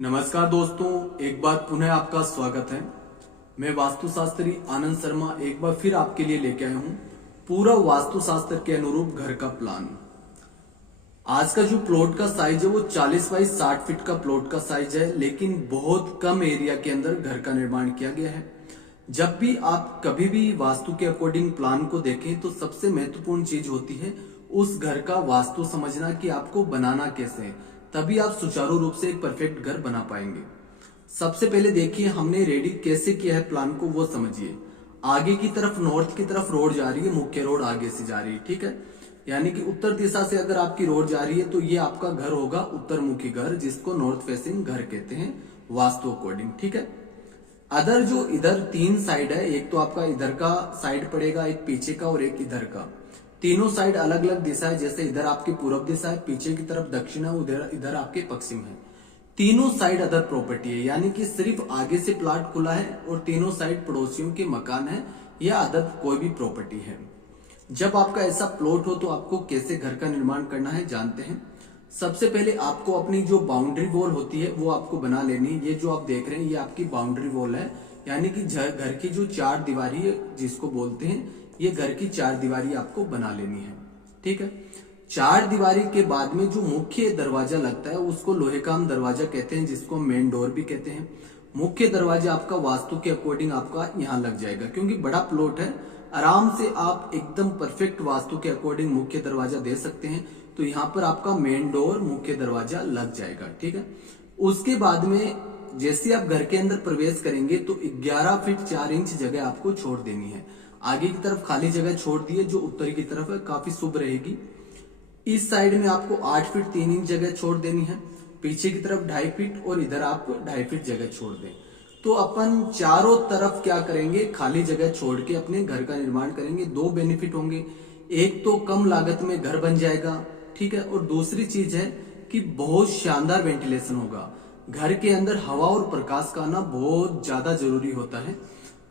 नमस्कार दोस्तों, एक बार पुनः आपका स्वागत है। मैं वास्तुशास्त्री आनंद शर्मा एक बार फिर आपके लिए लेके आया हूँ पूरा वास्तुशास्त्र के अनुरूप घर का प्लान। आज का जो प्लॉट का साइज है वो 40 बाई 60 फीट का प्लॉट का साइज है, लेकिन बहुत कम एरिया के अंदर घर का निर्माण किया गया है। जब भी आप कभी भी वास्तु के अकॉर्डिंग प्लान को देखें तो सबसे महत्वपूर्ण चीज होती है उस घर का वास्तु समझना कि आपको बनाना कैसे है, तभी आप सुचारू रूप से एक परफेक्ट घर बना पाएंगे। सबसे पहले देखिए हमने रेडी कैसे किया है प्लान को, वो समझिए। आगे की तरफ नॉर्थ की तरफ रोड जा रही है, मुख्य रोड आगे से जा रही है, ठीक है। यानी कि उत्तर दिशा से अगर आपकी रोड जा रही है तो ये आपका घर होगा उत्तरमुखी घर, जिसको नॉर्थ फेसिंग घर कहते हैं वास्तु अकॉर्डिंग, ठीक है। अदर जो इधर तीन साइड है, एक तो आपका इधर का साइड पड़ेगा, एक पीछे का और एक इधर का। तीनों साइड अलग अलग दिशा है, जैसे इधर आपकी पूर्व दिशा है, पीछे की तरफ दक्षिण है, उधर इधर आपके पश्चिम है। तीनों साइड अदर प्रॉपर्टी है, यानी कि सिर्फ आगे से प्लाट खुला है और तीनों साइड पड़ोसियों के मकान है या अदर कोई भी प्रॉपर्टी है। जब आपका ऐसा प्लॉट हो तो आपको कैसे घर का निर्माण करना है जानते हैं। सबसे पहले आपको अपनी जो बाउंड्री वॉल होती है वो आपको बना लेनी है। ये जो आप देख रहे हैं ये आपकी बाउंड्री वॉल है, यानी कि घर की जो चार दीवारी है जिसको बोलते हैं, ये घर की चार दीवारी आपको बना लेनी है, ठीक है। चार दीवारी के बाद में जो मुख्य दरवाजा लगता है उसको लोहे का हम दरवाजा कहते हैं, जिसको मेन डोर भी कहते हैं। मुख्य दरवाजा आपका वास्तु के अकॉर्डिंग आपका यहाँ लग जाएगा, क्योंकि बड़ा प्लॉट है, आराम से आप एकदम परफेक्ट वास्तु के अकॉर्डिंग मुख्य दरवाजा दे सकते हैं। तो यहाँ पर आपका मेन डोर मुख्य दरवाजा लग जाएगा, ठीक है। उसके बाद में जैसे आप घर के अंदर प्रवेश करेंगे तो 11 फीट 4 इंच जगह आपको छोड़ देनी है। आगे की तरफ खाली जगह छोड़ दी है जो उत्तर की तरफ है, काफी शुभ रहेगी। इस साइड में आपको 8 फीट 3 इंच जगह छोड़ देनी है, पीछे की तरफ 2.5 फीट और इधर आपको 2.5 फीट जगह छोड़ दें। तो अपन चारों तरफ क्या करेंगे, खाली जगह छोड़ के अपने घर का निर्माण करेंगे। दो बेनिफिट होंगे, एक तो कम लागत में घर बन जाएगा, ठीक है, और दूसरी चीज है कि बहुत शानदार वेंटिलेशन होगा। घर के अंदर हवा और प्रकाश का आना बहुत ज्यादा जरूरी होता है,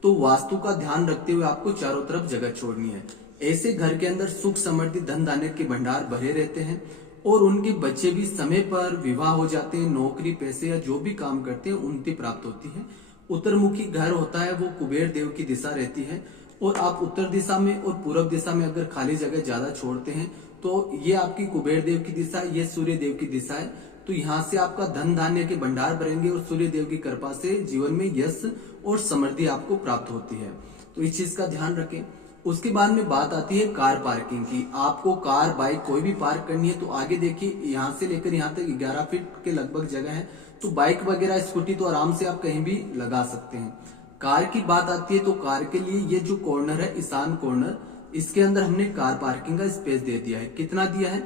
तो वास्तु का ध्यान रखते हुए आपको चारों तरफ जगह छोड़नी है। ऐसे घर के अंदर सुख समृद्धि धन धान्य के भंडार भरे रहते हैं और उनके बच्चे भी समय पर विवाह हो जाते हैं, नौकरी पैसे या जो भी काम करते हैं उन्नति प्राप्त होती है। उत्तरमुखी घर होता है वो कुबेर देव की दिशा रहती है, और आप उत्तर दिशा में और पूर्व दिशा में अगर खाली जगह ज्यादा छोड़ते हैं तो ये आपकी कुबेर देव की दिशा है, ये सूर्य देव की दिशा है। तो यहाँ से आपका धन धान्य के भंडार भरेंगे और सूर्य देव की कृपा से जीवन में यश और समृद्धि आपको प्राप्त होती है। तो इस चीज का ध्यान रखें। उसके बाद में बात आती है कार पार्किंग की। आपको कार बाइक कोई भी पार्क करनी है तो आगे देखिए यहाँ से लेकर यहाँ तक 11 फीट के लगभग जगह है, तो बाइक वगैरह स्कूटी तो आराम से आप कहीं भी लगा सकते हैं। कार की बात आती है तो कार के लिए ये जो कॉर्नर है ईशान कॉर्नर, इसके अंदर हमने कार पार्किंग का स्पेस दे दिया है। कितना दिया है,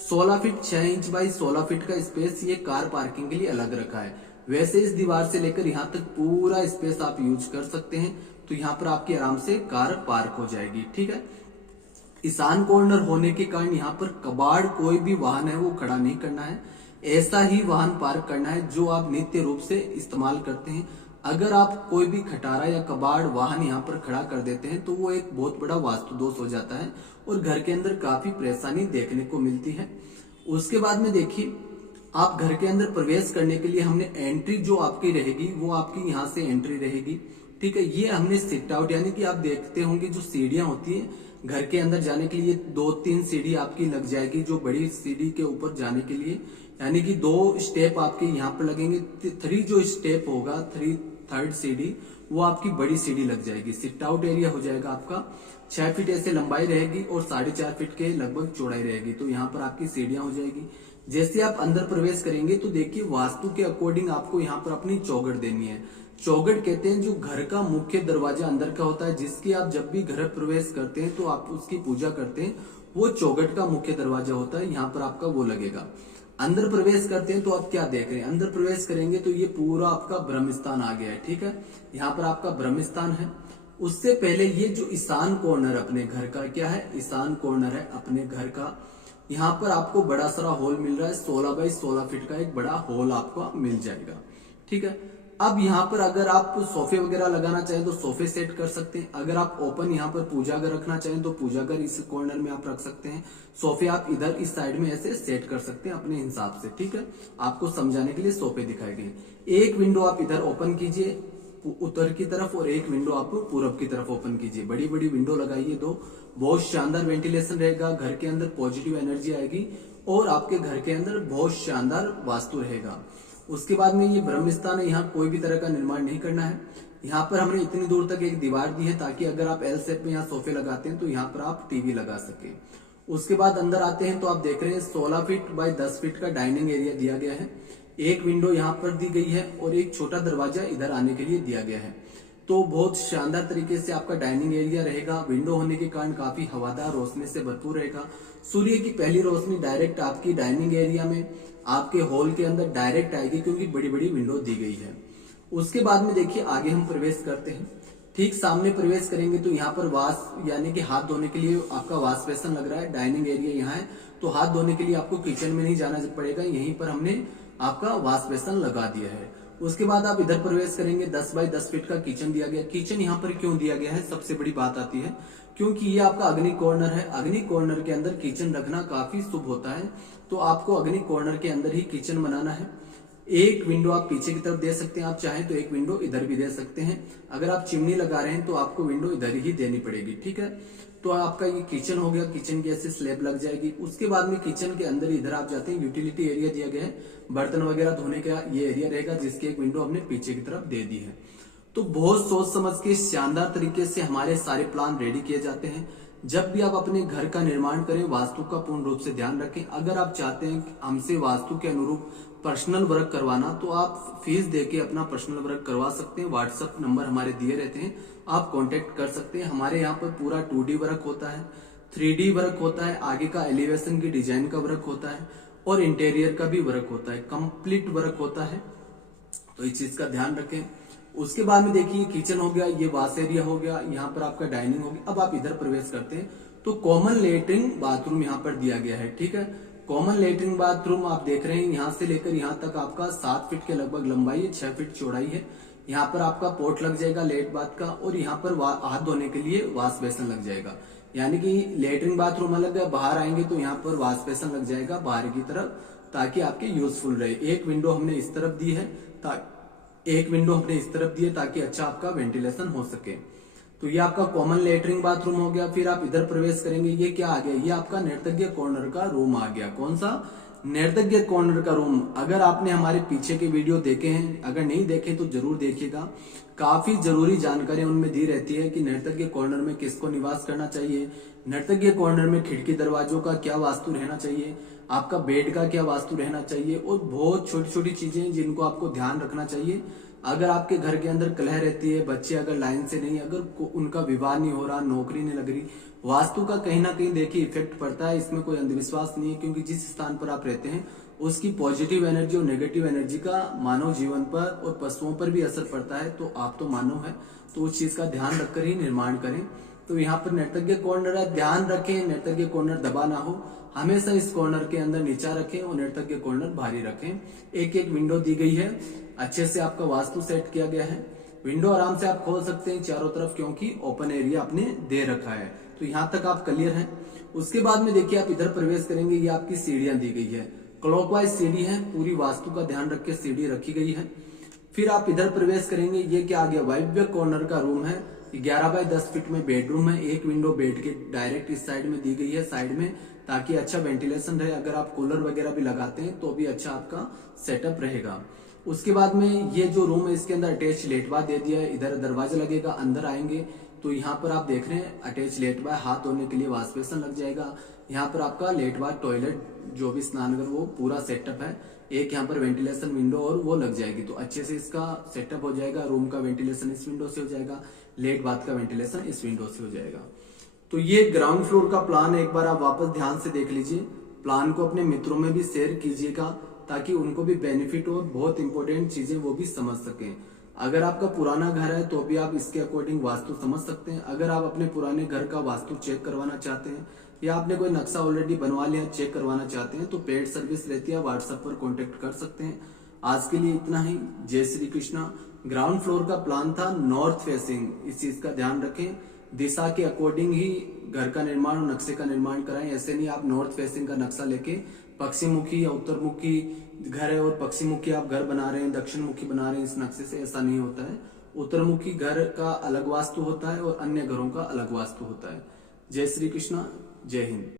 16 फीट 6 इंच बाई 16 फीट का स्पेस ये कार पार्किंग के लिए अलग रखा है। वैसे इस दीवार से लेकर यहाँ तक पूरा स्पेस आप यूज कर सकते हैं, तो यहाँ पर आपकी आराम से कार पार्क हो जाएगी, ठीक है। ईशान कॉर्नर होने के कारण यहाँ पर कबाड़ कोई भी वाहन है वो खड़ा नहीं करना है, ऐसा ही वाहन पार्क करना है जो आप नित्य रूप से इस्तेमाल करते हैं। अगर आप कोई भी खटारा या कबाड़ वाहन यहाँ पर खड़ा कर देते हैं तो वो एक बहुत बड़ा वास्तु दोष हो जाता है और घर के अंदर काफी परेशानी देखने को मिलती है। उसके बाद में देखिए, आप घर के अंदर प्रवेश करने के लिए हमने एंट्री जो आपकी रहेगी वो आपकी यहाँ से एंट्री रहेगी, ठीक है। ये हमने सिट आउट, यानी कि आप देखते होंगे जो सीढ़ियां होती है घर के अंदर जाने के लिए, 2-3 सीढ़ी आपकी लग जाएगी जो बड़ी सीढ़ी के ऊपर जाने के लिए, यानी कि 2 स्टेप आपके यहाँ पर लगेंगे। 3 जो स्टेप होगा, 3rd सीढ़ी वो आपकी बड़ी सीढ़ी लग जाएगी। सिट आउट एरिया हो जाएगा आपका 6 फीट ऐसे लंबाई रहेगी और 4.5 फीट के लगभग चौड़ाई रहेगी, तो यहाँ पर आपकी सीढ़ियां हो जाएगी। जैसे आप अंदर प्रवेश करेंगे तो देखिए वास्तु के अकॉर्डिंग आपको यहाँ पर अपनी चौखट देनी है। चौखट कहते हैं जो घर का मुख्य दरवाजा अंदर का होता है, जिसकी आप जब भी घर प्रवेश करते हैं तो आप उसकी पूजा करते हैं, वो चौखट का मुख्य दरवाजा होता है, यहाँ पर आपका वो लगेगा। अंदर प्रवेश करते हैं तो आप क्या देख रहे हैं, अंदर प्रवेश करेंगे तो ये पूरा आपका ब्रह्म स्थान आ गया है, ठीक है। यहाँ पर आपका ब्रह्म स्थान है। उससे पहले ये जो ईशान कॉर्नर अपने घर का क्या है, ईशान कॉर्नर है अपने घर का। यहाँ पर आपको बड़ा सारा हॉल मिल रहा है, 16 बाई 16 फीट का एक बड़ा हॉल आपको मिल जाएगा, ठीक है। अब यहाँ पर अगर आप सोफे वगैरह लगाना चाहें तो सोफे सेट कर सकते हैं। अगर आप ओपन यहाँ पर पूजा घर रखना चाहें तो पूजा घर इस कॉर्नर में आप रख सकते हैं। सोफे आप इधर इस साइड में ऐसे सेट कर सकते हैं अपने हिसाब से, ठीक है। आपको समझाने के लिए सोफे दिखाए गए। एक विंडो आप इधर ओपन कीजिए उत्तर की तरफ और एक विंडो आप पूरब की तरफ ओपन कीजिए। बड़ी बड़ी विंडो लगाइए दो, बहुत शानदार वेंटिलेशन रहेगा, घर के अंदर पॉजिटिव एनर्जी आएगी और आपके घर के अंदर बहुत शानदार वास्तु रहेगा। उसके बाद में ये ब्रह्म स्थान है, यहाँ कोई भी तरह का निर्माण नहीं करना है। यहाँ पर हमने इतनी दूर तक एक दीवार दी है ताकि अगर आप एल शेप में यहाँ सोफे लगाते हैं तो यहाँ पर आप टीवी लगा सके। उसके बाद अंदर आते हैं तो आप देख रहे हैं 16 फीट बाय 10 फीट का डाइनिंग एरिया दिया गया है। एक विंडो यहाँ पर दी गई है और एक छोटा दरवाजा इधर आने के लिए दिया गया है। तो बहुत शानदार तरीके से आपका डाइनिंग एरिया रहेगा। विंडो होने के कारण काफी हवादार रोशनी से भरपूर रहेगा। सूर्य की पहली रोशनी डायरेक्ट आपकी डाइनिंग एरिया में आपके हॉल के अंदर डायरेक्ट आएगी क्योंकि बड़ी बड़ी विंडो दी गई है। उसके बाद में देखिए आगे हम प्रवेश करते हैं। ठीक सामने प्रवेश करेंगे तो यहाँ पर वाश यानी कि हाथ धोने के लिए आपका वाश बेसन लग रहा है। डाइनिंग एरिया यहाँ है तो हाथ धोने के लिए आपको किचन में नहीं जाना पड़ेगा, यहीं पर हमने आपका वाश बेसन लगा दिया है। उसके बाद आप इधर प्रवेश करेंगे, 10 बाय 10 फीट का किचन दिया गया। किचन यहाँ पर क्यों दिया गया है, सबसे बड़ी बात आती है क्योंकि ये आपका अग्नि कॉर्नर है। अग्नि कॉर्नर के अंदर किचन रखना काफी शुभ होता है, तो आपको अग्नि कॉर्नर के अंदर ही किचन बनाना है। एक विंडो आप पीछे की तरफ दे सकते हैं, आप चाहें तो एक विंडो इधर भी दे सकते हैं। अगर आप चिमनी लगा रहे हैं तो आपको विंडो इधर ही देनी पड़ेगी, ठीक है। तो आपका ये किचन हो गया, किचन की ऐसे स्लैब लग जाएगी। उसके बाद में किचन के अंदर इधर आप जाते हैं, यूटिलिटी एरिया दिया गया है, बर्तन वगैरह धोने का ये एरिया रहेगा जिसकी एक विंडो हमने पीछे की तरफ दे दी है। तो बहुत सोच समझ के शानदार तरीके से हमारे सारे प्लान रेडी किए जाते हैं। जब भी आप अपने घर का निर्माण करें वास्तु का पूर्ण रूप से ध्यान रखें। अगर आप चाहते हैं हमसे वास्तु के अनुरूप पर्सनल वर्क करवाना तो आप फीस देके अपना पर्सनल वर्क करवा सकते हैं। व्हाट्सएप नंबर हमारे दिए रहते हैं, आप कांटेक्ट कर सकते हैं। हमारे यहाँ पर पूरा 2D वर्क होता है, 3D वर्क होता है, आगे का एलिवेशन की डिजाइन का वर्क होता है और इंटीरियर का भी वर्क होता है, कंप्लीट वर्क होता है। तो इस चीज का ध्यान रखें। उसके बाद में देखिए किचन हो गया, ये वाश एरिया हो गया, यहाँ पर आपका डाइनिंग हो गया। अब आप इधर प्रवेश करते हैं तो कॉमन लेटरिन बाथरूम यहाँ पर दिया गया है, ठीक है। कॉमन लेटरिन बाथरूम आप देख रहे हैं यहाँ से लेकर यहाँ तक आपका 7 फीट के लगभग लंबाई है, 6 फीट चौड़ाई है। यहाँ पर आपका पोर्ट लग जाएगा लेट बाथ का और यहाँ पर हाथ धोने के लिए वॉश बेसन लग जाएगा। यानी कि लेटरिन बाथरूम अलग है, बाहर आएंगे तो यहाँ पर वॉश बेसन लग जाएगा बाहर की तरफ, ताकि आपके यूजफुल रहे। एक विंडो हमने इस तरफ दी है ताकि अच्छा आपका वेंटिलेशन हो सके। तो ये आपका कॉमन लेटरिन बाथरूम हो गया। फिर आप इधर प्रवेश करेंगे, ये क्या आ गया, ये आपका नर्तज्ञ कॉर्नर का रूम आ गया। कौन सा, नर्तज्ञ कॉर्नर का रूम। अगर आपने हमारे पीछे के वीडियो देखे हैं, अगर नहीं देखे तो जरूर देखिएगा, काफी जरूरी जानकारी उनमें दी रहती है कि नर्तज्ञ कॉर्नर में किसको निवास करना चाहिए, नर्तज्ञ कॉर्नर में खिड़की दरवाजों का क्या वास्तु रहना चाहिए, आपका बेड का क्या वास्तु रहना चाहिए और बहुत छोटी छोटी चीजें जिनको आपको ध्यान रखना चाहिए। अगर आपके घर के अंदर कलह रहती है, बच्चे अगर लाइन से नहीं, अगर उनका विवाह नहीं हो रहा, नौकरी नहीं लग रही, वास्तु का कहीं ना कहीं देखिए इफेक्ट पड़ता है। इसमें कोई अंधविश्वास नहीं है क्योंकि जिस स्थान पर आप रहते हैं उसकी पॉजिटिव एनर्जी और नेगेटिव एनर्जी का मानव जीवन पर और पशुओं पर भी असर पड़ता है। तो आप तो मानव है, तो उस चीज का ध्यान रखकर ही निर्माण करें। तो यहाँ पर नर्तज्ञ कॉर्नर है, ध्यान रखें नर्तज्ञ कॉर्नर दबा ना हो, हमेशा इस कॉर्नर के अंदर नीचा रखें और नर्तज्ञ कॉर्नर भारी रखें। एक एक विंडो दी गई है, अच्छे से आपका वास्तु सेट किया गया है। विंडो आराम से आप खोल सकते हैं चारों तरफ क्योंकि ओपन एरिया आपने दे रखा है। तो यहाँ तक आप क्लियर हैं। उसके बाद में देखिए आप इधर प्रवेश करेंगे, ये आपकी सीढ़ियां दी गई है, क्लॉकवाइज सीढ़ी है, पूरी वास्तु का ध्यान रख के सीढ़ी रखी गई है। फिर आप इधर प्रवेश करेंगे, ये क्या आ गया, वायव्य कॉर्नर का रूम है। 11 बाय 10 फीट में बेडरूम है। एक विंडो बेड के डायरेक्ट इस साइड में दी गई है, साइड में, ताकि अच्छा वेंटिलेशन रहे। अगर आप कूलर वगैरह भी लगाते हैं तो भी अच्छा आपका सेटअप रहेगा। उसके बाद में ये जो रूम है इसके अंदर अटैच लेट बाथ दे दिया है। इधर दरवाजा लगेगा, अंदर आएंगे तो यहाँ पर आप देख रहे हैं अटैच लेट बाथ, हाथ धोने के लिए वॉश बेसन लग जाएगा। यहाँ पर आपका लेट बाथ, टॉयलेट, जो भी स्नानघर, वो पूरा सेटअप है। एक यहाँ पर वेंटिलेशन विंडो और वो लग जाएगी, तो अच्छे से इसका सेटअप हो जाएगा। रूम का वेंटिलेशन इस विंडो से हो जाएगा, लेट बाथ का वेंटिलेशन इस विंडो से हो जाएगा। तो ये ग्राउंड फ्लोर का प्लान है, एक बार आप वापस ध्यान से देख लीजिए। प्लान को अपने मित्रों में भी शेयर कीजिएगा ताकि उनको भी बेनिफिट हो, बहुत इंपॉर्टेंट चीजें वो भी समझ सकें। अगर आपका पुराना घर है तो भी आप इसके अकॉर्डिंग वास्तु समझ सकते हैं। अगर आप अपने पुराने घर का वास्तु चेक करवाना चाहते हैं या आपने कोई नक्शा ऑलरेडी बनवा लिया, चेक करवाना चाहते हैं, तो पेड सर्विस रहती है, व्हाट्सएप पर कॉन्टेक्ट कर सकते हैं। आज के लिए इतना ही। जय श्री कृष्णा। ग्राउंड फ्लोर का प्लान था नॉर्थ फेसिंग, इस चीज का ध्यान रखें। दिशा के अकॉर्डिंग ही घर का निर्माण और नक्शे का निर्माण कराएं। ऐसे नहीं आप नॉर्थ फेसिंग का नक्शा लेके पश्चिम मुखी या उत्तर मुखी घर है और पश्चिम मुखी आप घर बना रहे हैं, दक्षिण मुखी बना रहे हैं, इस नक्शे से ऐसा नहीं होता है। उत्तर मुखी घर का अलग वास्तु होता है और अन्य घरों का अलग वास्तु होता है। जय श्री कृष्णा, जय हिंद।